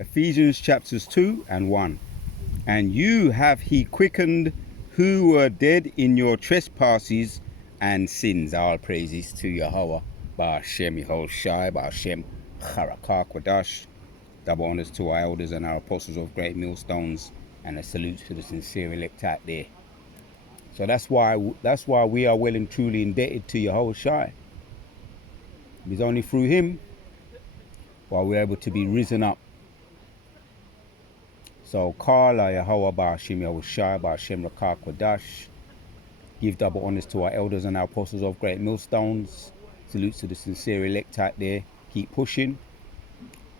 Ephesians chapters 2 and 1. And you have he quickened who were dead in your trespasses and sins. All praises to Yahweh. Ba'ashem Yehoshai, Ba'ashem Charakah Kwadash. Double honors to our elders and our apostles of great millstones, and a salute to the sincere elect out there. So that's why we are well and truly indebted to Yehoshai. It's only through him why we're able to be risen up. So Kala Yahweh Ba'ashem Yehoshai, Ba'ashem Rakah Kwadash. Give double honors to our elders and our apostles of great millstones. Salutes to the sincere elect out there. Keep pushing.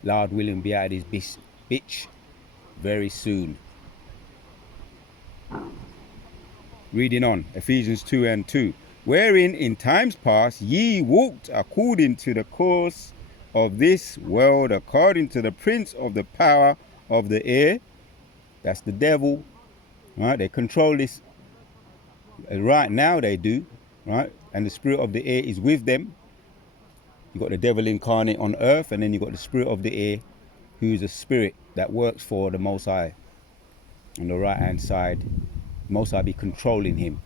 Lord willing, be out of this bitch very soon. Reading on, Ephesians 2 and 2. Wherein in times past ye walked according to the course of this world, according to the prince of the power of the air. That's the devil. Right? They control this. Right now they do. Right? And the spirit of the air is with them. You got the devil incarnate on earth, and then you got the spirit of the air, who is a spirit that works for the Most High. On the right hand side, Most High be controlling him,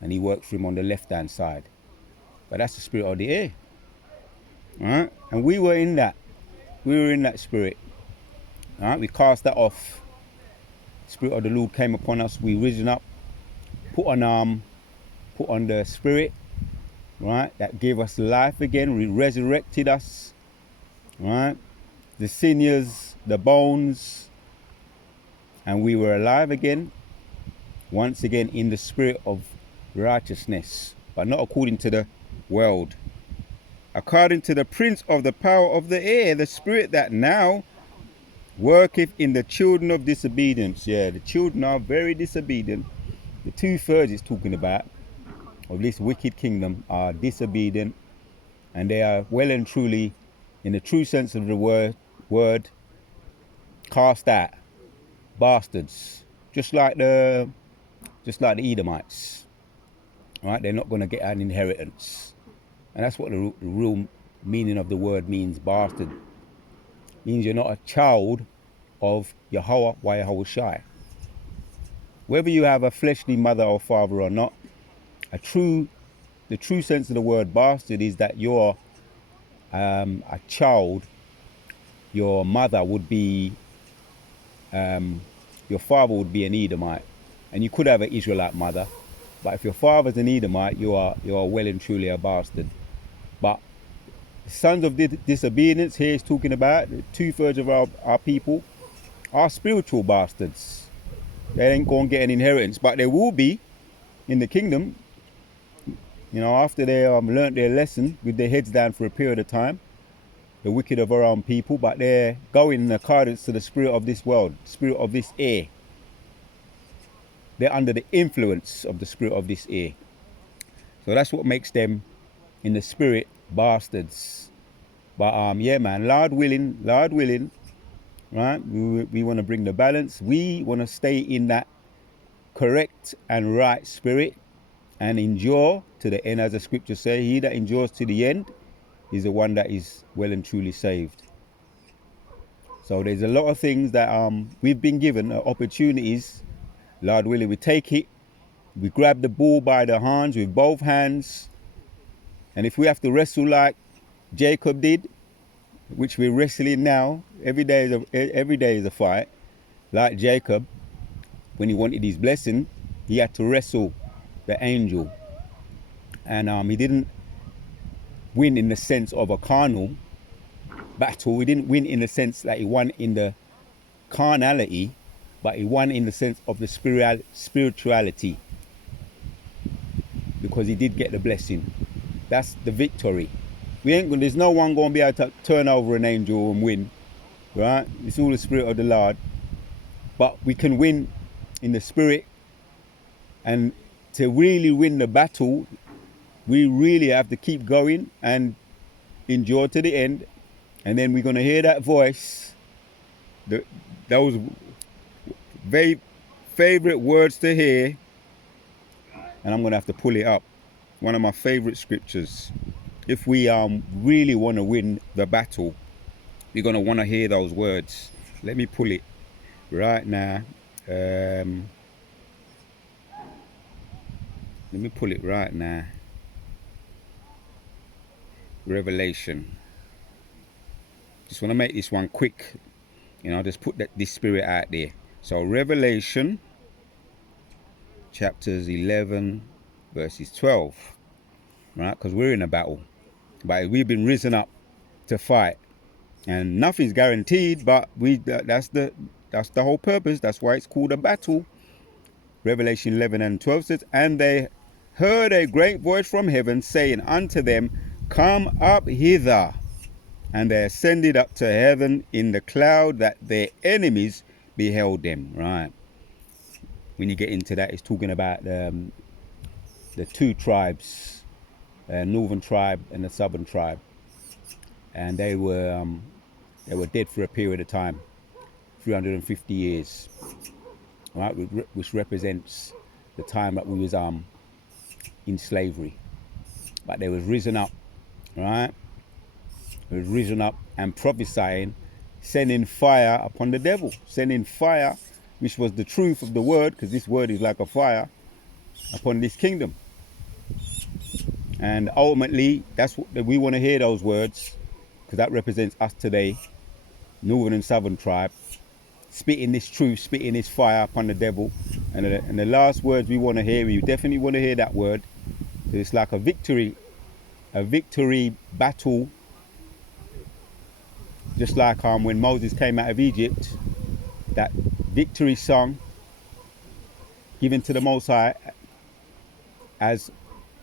and he works for him on the left hand side. But that's the spirit of the air. Alright? And we were in that. We were in that spirit. Alright? We cast that off. The spirit of the Lord came upon us. We risen up, put on the spirit, right? That gave us life again, resurrected us, right? The sinews, the bones, and we were alive again, once again in the spirit of righteousness, but not according to the world. According to the prince of the power of the air, the spirit that now worketh in the children of disobedience. Yeah, the children are very disobedient. The 2/3 it's talking about of this wicked kingdom are disobedient, and they are well and truly, in the true sense of the word, cast out, bastards, just like the Edomites. Right? They're not going to get an inheritance, and that's what the real meaning of the word means. Bastard means you're not a child of Yahweh Yahushai. Whether you have a fleshly mother or father or not, the true sense of the word bastard is that you're a child. Your mother would be, your father would be an Edomite, and you could have an Israelite mother, but if your father's an Edomite, you are well and truly a bastard. But the sons of disobedience here is talking about 2/3 of our people are spiritual bastards. They ain't gonna get an inheritance, but they will be in the kingdom. You know, after they learnt their lesson with their heads down for a period of time, the wicked of our own people, but they're going in accordance to the spirit of this world, spirit of this air. They're under the influence of the spirit of this air. So that's what makes them, in the spirit, bastards. But yeah, man, Lord willing, right? We want to bring the balance. We want to stay in that correct and right spirit, and endure to the end, as the scriptures say. He that endures to the end is the one that is well and truly saved. So there's a lot of things that we've been given, opportunities. Lord willing, we take it, we grab the bull by the horns with both hands, and if we have to wrestle like Jacob did, which we're wrestling now, every day is a fight. Like Jacob, when he wanted his blessing, he had to wrestle the angel, and he didn't win in the sense of a carnal battle. He didn't win in the sense that he won in the carnality, but he won in the sense of the spirituality, because he did get the blessing. That's the victory. There's no one going to be able to turn over an angel and win, right? It's all the spirit of the Lord. But we can win in the spirit, and to really win the battle, we really have to keep going and endure to the end. And then we're going to hear that voice, those very favorite words to hear, and I'm going to have to pull it up. One of my favorite scriptures. If we really want to win the battle, We're going to want to hear those words. Let me pull it right now. Let me pull it right now. Revelation. Just want to make this one quick. Just put this spirit out there. So Revelation chapters 11 verses 12. Right? Because we're in a battle. But we've been risen up to fight. And nothing's guaranteed, but that's the whole purpose. That's why it's called a battle. Revelation 11 and 12 says, and they heard a great voice from heaven saying unto them, come up hither. And they ascended up to heaven in the cloud, that their enemies beheld them. Right. When you get into that, it's talking about the two tribes, northern tribe and the southern tribe, and they were dead for a period of time, 350 years. Right, which represents the time that we was in slavery. But they was risen up, right? They was risen up and prophesying, sending fire upon the devil, sending fire, which was the truth of the word, because this word is like a fire, upon this kingdom. And ultimately, that's what we want to hear, those words, because that represents us today, northern and southern tribe, spitting this truth, spitting this fire upon the devil. And the last words we want to hear, we definitely want to hear that word. It's like a victory battle, just like when Moses came out of Egypt, that victory song given to the Most High as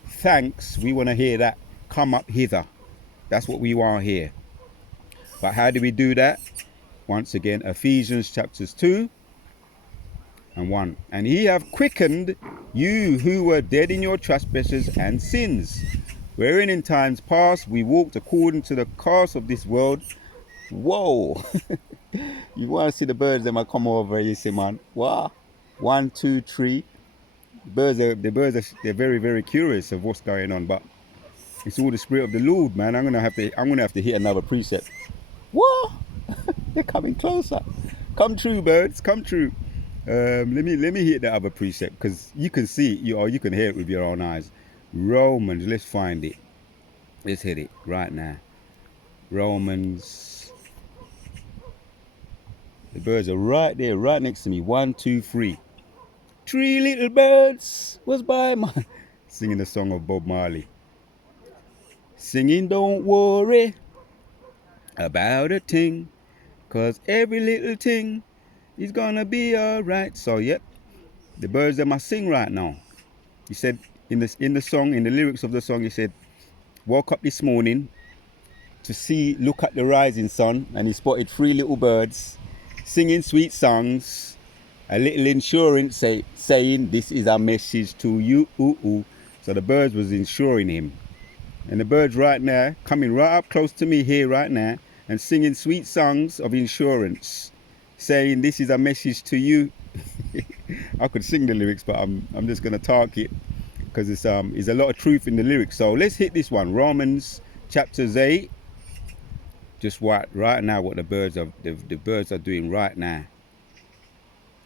thanks. We want to hear that, come up hither. That's what we want to hear. But how do we do that? Once again, Ephesians chapters 2 and 1. And he have quickened you who were dead in your trespasses and sins, wherein in times past we walked according to the course of this world. Whoa. You want to see the birds that might come over, you see, man. Wow. 1, 2, 3. The birds are they're very, very curious of what's going on, but it's all the spirit of the Lord, man. I'm gonna have to hit another precept. What? They're coming closer. Come true, birds. Come true. Let me hit that other precept, because you can see it, you can hear it with your own eyes. Romans. Let's find it. Let's hit it right now. Romans. The birds are right there, right next to me. 1, 2, 3. 3 little birds was by my singing the song of Bob Marley. Singing, don't worry about a thing, 'cause every little thing is gonna be alright. So yep, the birds that must sing right now. He said in the song, in the lyrics of the song, he said, woke up this morning to look at the rising sun, and he spotted 3 little birds singing sweet songs. A little insurance saying, this is a message to you. Ooh, ooh. So the birds was insuring him. And the birds right now, coming right up close to me here right now, and singing sweet songs of insurance, saying, this is a message to you. I could sing the lyrics, but I'm just going to talk it, because it's a lot of truth in the lyrics. So let's hit this one. Romans chapters 8. Just right now what the birds are doing right now.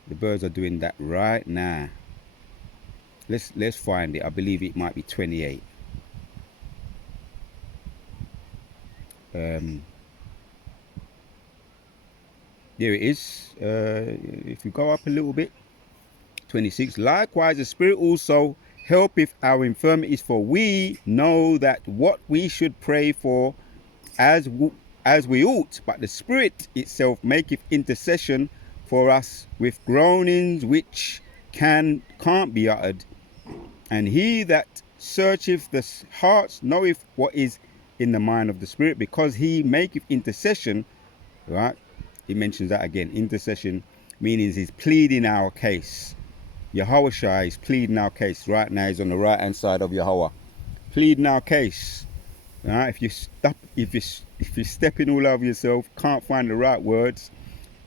The birds are doing that right now. Let's find it. I believe it might be 28. There it is. If you go up a little bit, 26. Likewise, the Spirit also helpeth our infirmities, for we know that what we should pray for as we ought, but the Spirit itself maketh intercession for us with groanings which can't be uttered. And he that searcheth the hearts knoweth what is in the mind of the Spirit, because he maketh intercession. Right? He mentions that again. Intercession meaning he's pleading our case. Yahushua is pleading our case. Right now he's on the right hand side of Yahweh, pleading our case. Right? If you're stepping all over yourself, can't find the right words,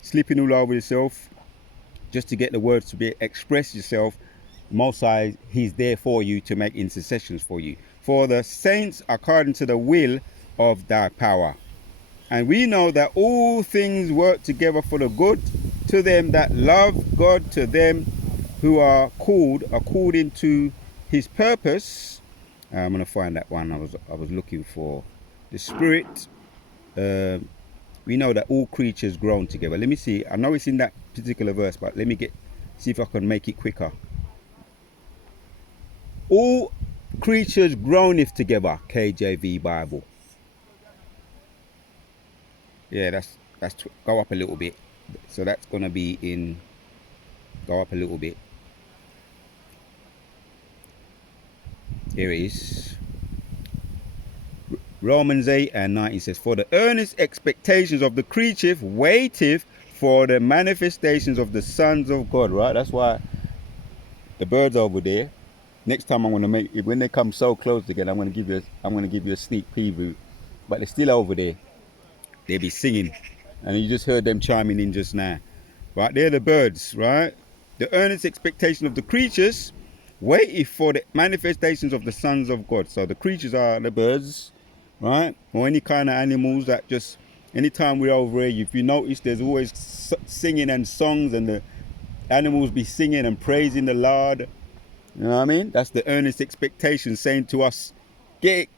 slipping all over yourself, just to get the words to be express yourself, Most High, he's there for you to make intercessions for you. For the saints according to the will of thy power. And we know that all things work together for the good to them that love God, to them who are called according to his purpose. I'm going to find that one I was looking for. The Spirit. We know that all creatures groan together. Let me see. I know it's in that particular verse, but let me see if I can make it quicker. All creatures groaneth together. KJV Bible. Yeah, that's go up a little bit. So that's gonna be in. Go up a little bit. Here it is. Romans 8:19 says, "For the earnest expectations of the creature waiteth for the manifestations of the sons of God." Right. That's why the birds over there. Next time I'm gonna make it when they come so close together. I'm gonna give you a sneak preview. But they're still over there. They'll be singing, and you just heard them chiming in just now. Right, they're the birds. Right. The earnest expectation of the creatures waiteth for the manifestations of the sons of God. So the creatures are the birds, right? Or any kind of animals that just, anytime we're over here, if you notice, there's always singing and songs, and the animals be singing and praising the Lord. You know what I mean? That's the earnest expectation saying to us, get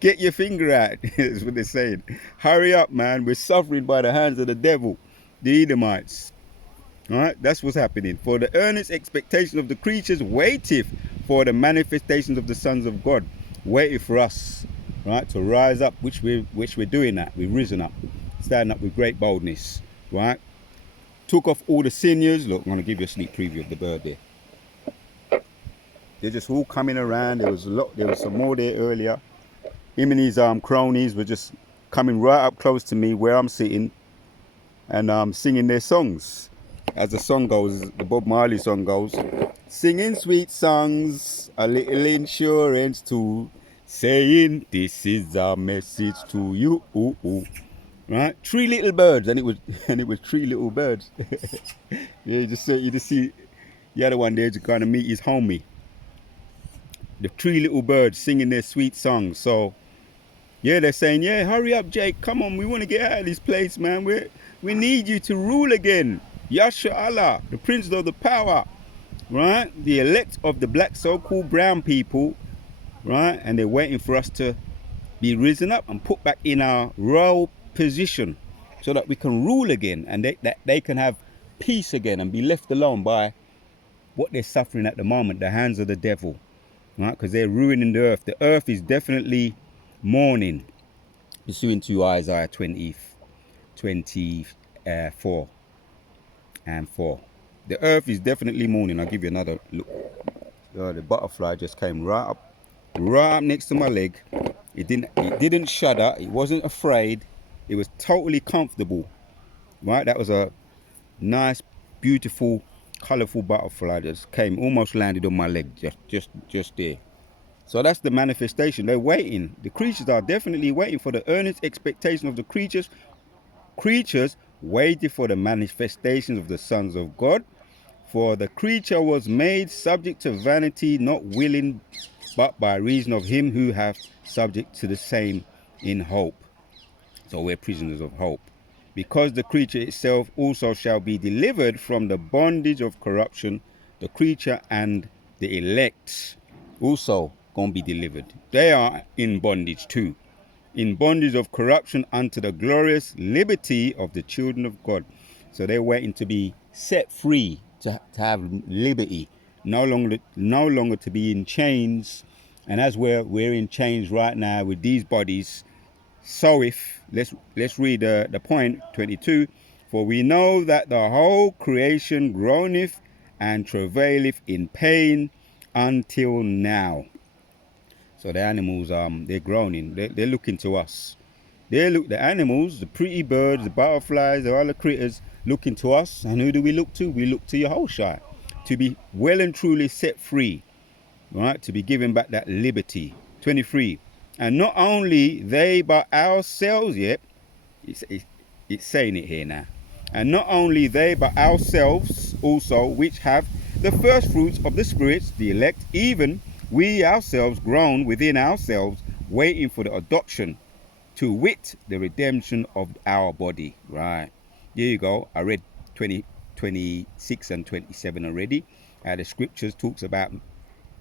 your finger out. That's what they're saying. Hurry up, man. We're suffering by the hands of the devil, the Edomites. All right, that's what's happening. For the earnest expectation of the creatures waiteth for the manifestations of the sons of God. Waiteth for us, right, to rise up, which we're doing that. We've risen up, standing up with great boldness, right? Took off all the sinews. Look, I'm going to give you a sneak preview of the bird there. They're just all coming around. There was some more there earlier. Him and his cronies were just coming right up close to me where I'm sitting, and singing their songs. As the song goes, the Bob Marley song goes, singing sweet songs, a little insurance too, saying this is our message to you. Ooh, ooh. Right, 3 little birds, and it was 3 little birds. Yeah, you just see the other one there, just kind of meet his homie. The 3 little birds singing their sweet songs. So yeah, they're saying, yeah, hurry up, Jake, come on, we want to get out of this place, man. We need you to rule again. Yasha Allah, the prince of the power, right? The elect of the black, so-called brown people, right? And they're waiting for us to be risen up and put back in our royal position so that we can rule again, and that they can have peace again and be left alone by what they're suffering at the moment, the hands of the devil, right? Because they're ruining the earth. The earth is definitely mourning, pursuant to Isaiah 24 and 4. The earth is definitely mourning. I'll give you another look. The butterfly just came right up next to my leg. It didn't shudder. It wasn't afraid. It was totally comfortable. Right? That was a nice, beautiful, colorful butterfly that just came, almost landed on my leg, just there. So that's the manifestation. They're waiting. The creatures are definitely waiting for the earnest expectation of the creatures. Creatures waiting for the manifestations of the sons of God. For the creature was made subject to vanity, not willing, but by reason of him who hath subject to the same in hope. So we're prisoners of hope. Because the creature itself also shall be delivered from the bondage of corruption, the creature and the elect also going to be delivered. They are in bondage too. In bondage of corruption unto the glorious liberty of the children of God. So they're waiting to be set free, to have liberty, no longer to be in chains. And as we're in chains right now with these bodies, so if let's read the point 22. For we know that the whole creation groaneth and travaileth in pain until now. So the animals, they're groaning. They're looking to us. The animals, the pretty birds, the butterflies, the other critters, looking to us. And who do we look to? We look to Yahushua to be well and truly set free, right? To be given back that liberty. 23. And not only they, but ourselves, yet, it's saying it here now. And not only they, but ourselves also, which have the first fruits of the spirits, the elect, even we ourselves groan within ourselves, waiting for the adoption, to wit, the redemption of our body. Right. There you go. I read 26 and 27 already. The scriptures talks about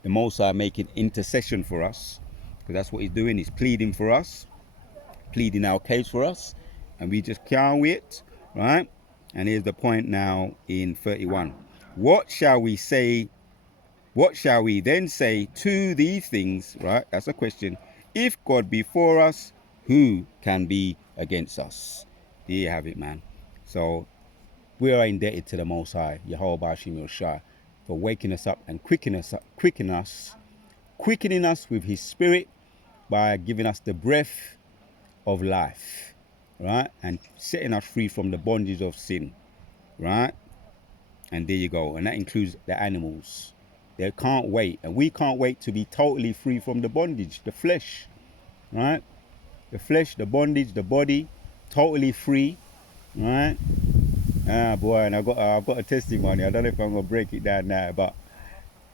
the Most High making intercession for us, because that's what he's doing. He's pleading for us, pleading our case for us, and we just can't wait, right? And here's the point now in 31. What shall we say? What shall we then say to these things, right? That's a question. If God be for us, who can be against us? There you have it, man. So we are indebted to the Most High, Yahweh Bashim Yoshai, for waking us up and quickening us with his spirit by giving us the breath of life, right? And setting us free from the bondage of sin, right? And there you go. And that includes the animals. They can't wait. And we can't wait to be totally free from the bondage, the flesh, right? The flesh, the bondage, the body, totally free, right? Ah, boy, and I've got a testimony. I don't know if I'm going to break it down now, but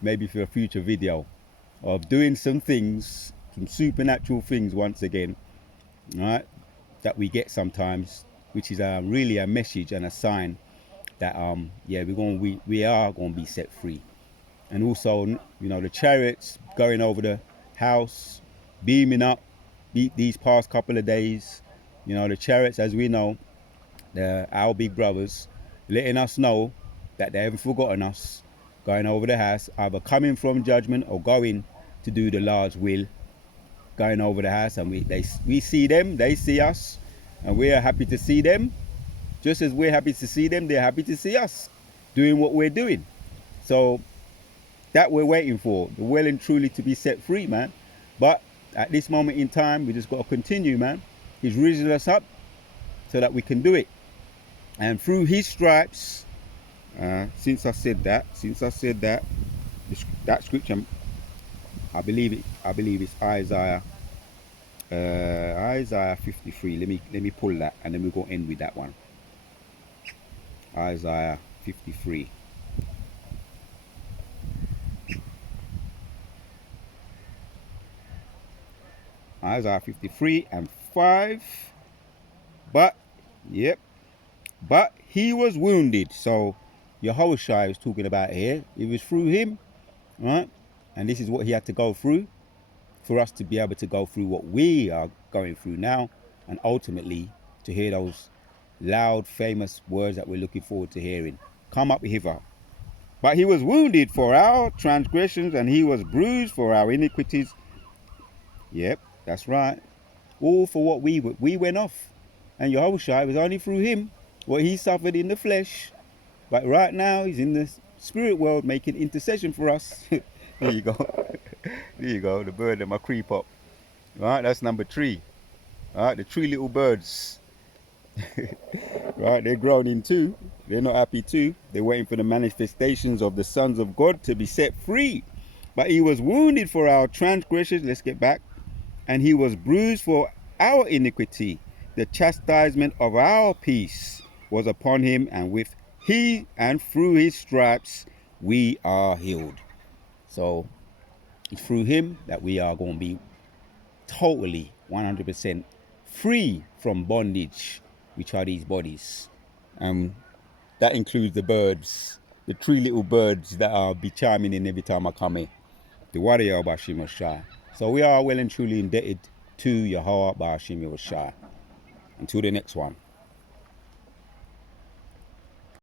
maybe for a future video of doing some things, some supernatural things once again, right? That we get sometimes, which is really a message and a sign that yeah, we are going to be set free. And also, you know, the chariots going over the house, beaming up these past couple of days. You know, the chariots, as we know, our big brothers, letting us know that they haven't forgotten us, going over the house, either coming from judgment or going to do the Lord's will, going over the house, and we see them, they see us, and we are happy to see them. Just as we're happy to see them, they're happy to see us doing what we're doing. So that we're waiting for, the well and truly to be set free, man. But at this moment in time, we just got to continue, man. He's risen us up so that we can do it. And through his stripes, since I said that, that scripture, I believe it's Isaiah 53. Let me pull that, and then we'll go end with that one. Isaiah 53. Isaiah 53 and 5. But he was wounded. So Yahushua is talking about here. It was through him, right? And this is what he had to go through for us to be able to go through what we are going through now, and ultimately to hear those loud, famous words that we're looking forward to hearing. Come up hither. But he was wounded for our transgressions, and he was bruised for our iniquities. Yep, that's right. All for what we went off. And Yahushua, it was only through him what he suffered in the flesh. But right now, he's in the spirit world making intercession for us. There you go. There you go, the bird that might creep up. Right, that's number 3. Right, the 3 little birds. Right, they're groaning too. They're not happy too. They're waiting for the manifestations of the sons of God to be set free. But he was wounded for our transgressions. Let's get back. And he was bruised for our iniquity. The chastisement of our peace was upon him, and through his stripes we are healed. So it's through him that we are going to be totally 100% free from bondage, which are these bodies. That includes the birds, the 3 little birds that are be chiming in every time I come in. The warrior Bashim Yoshai. So we are well and truly indebted to Yahweh Bashim Yoshai. Until the next one.